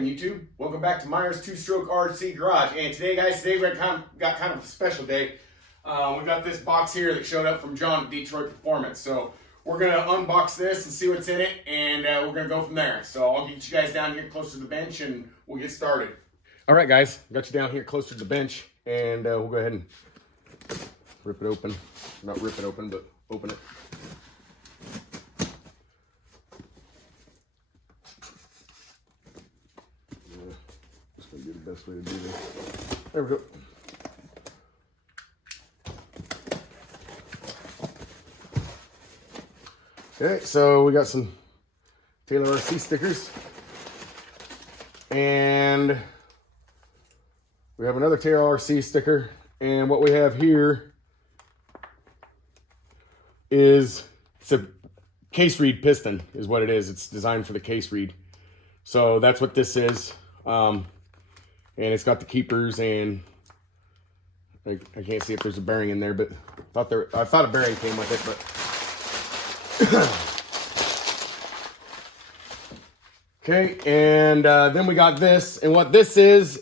happening, YouTube? Welcome back to Myers Two-Stroke RC Garage. And today, guys, we got kind of a special day. We got this box here that showed up from John at Detroit Performance. So we're going to unbox this and see what's in it, and we're going to go from there. So I'll get you guys down here close to the bench, and we'll get started. All right, guys, got you down here closer to the bench, and we'll go ahead and rip it open. Not rip it open, but open it. Just gonna get the best way to do this. There we go. Okay, so we got some Taylor RC stickers, and we have another Taylor RC sticker, and what we have here is, it's a case reed piston is what it is. It's designed for the case reed. So that's what this is. And it's got the keepers, and I can't see if there's a bearing in there, but I thought a bearing came with it, but okay, and then we got this, and what this is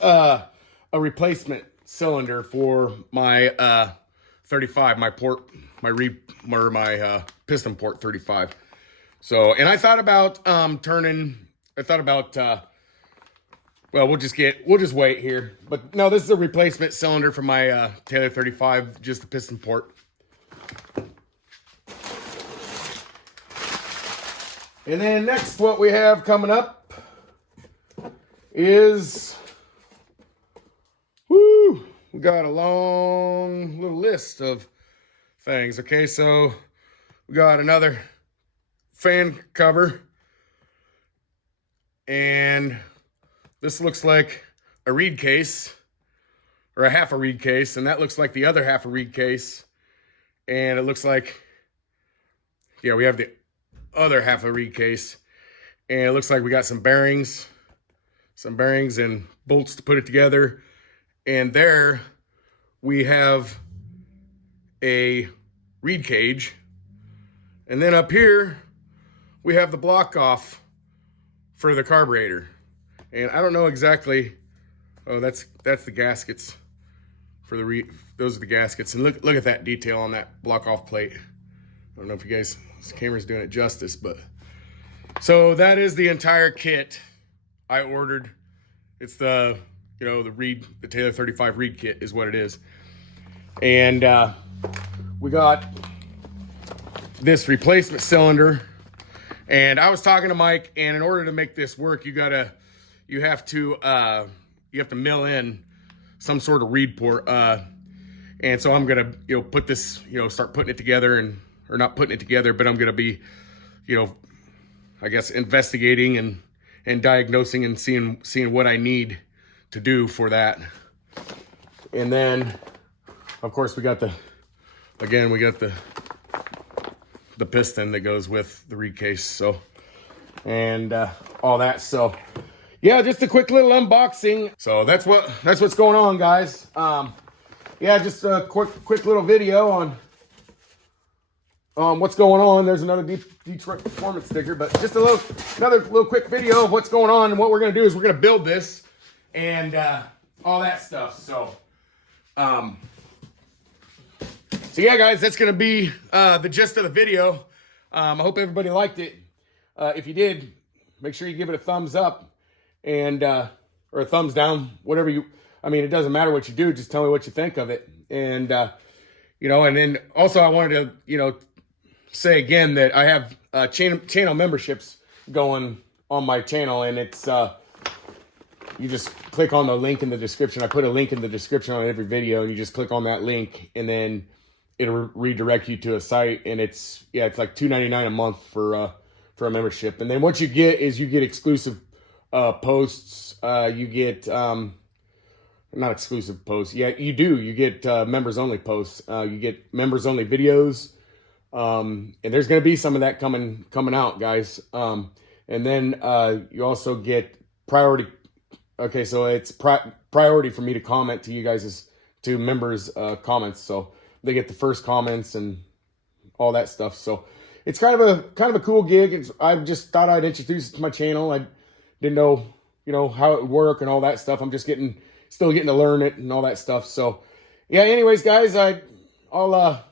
a replacement cylinder for my 35, my piston port 35. So, and I thought about well, we'll just wait here. But no, this is a replacement cylinder for my Taylor 35, just the piston port. And then next, what we have coming up is, we got a long little list of things. Okay, so we got another fan cover, and this looks like a reed case, or a half a reed case, and that looks like the other half a reed case, and it looks like, yeah, we have the other half a reed case, and it looks like we got some bearings and bolts to put it together, and there we have a reed cage, and then up here we have the block off for the carburetor. And I don't know exactly, oh, that's the gaskets for the those are the gaskets, and look at that detail on that block off plate. I don't know if you guys, this camera's doing it justice, but so that is the entire kit I ordered. It's the, the Taylor 35 reed kit is what it is. And we got this replacement cylinder, and I was talking to Mike, and in order to make this work, you have to mill in some sort of reed port, and so I'm gonna put this, start putting it together, or not putting it together, but I'm gonna be, I guess, investigating and diagnosing and seeing what I need to do for that. And then, of course, we got the piston that goes with the reed case, so, and all that. So yeah, just a quick little unboxing. So that's what's going on, guys. Yeah, just a quick little video on what's going on. There's another Detroit Performance sticker, but just another little quick video of what's going on. And what we're gonna do is we're gonna build this and all that stuff. So yeah, guys, that's gonna be the gist of the video. I hope everybody liked it. If you did, make sure you give it a thumbs up, and or a thumbs down, whatever it doesn't matter what you do, just tell me what you think of it. And and then also I wanted to say again that I have channel memberships going on my channel, and it's you just click on the link in the description. I put a link in the description on every video, and you just click on that link, and then it'll redirect you to a site, and it's like $2.99 a month for a membership. And then what you get is you get exclusive posts. You get not exclusive posts. Yeah, you do. You get members only posts. You get members only videos. And there's going to be some of that coming out, guys. And then you also get priority. Okay, so it's priority for me to comment to you guys, to members comments. So they get the first comments and all that stuff. So it's kind of a cool gig. I just thought I'd introduce it to my channel. I didn't know, you know, how it would work and all that stuff. I'm just still getting to learn it and all that stuff. So yeah, anyways, guys, I'll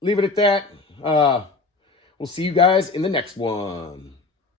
leave it at that. We'll see you guys in the next one.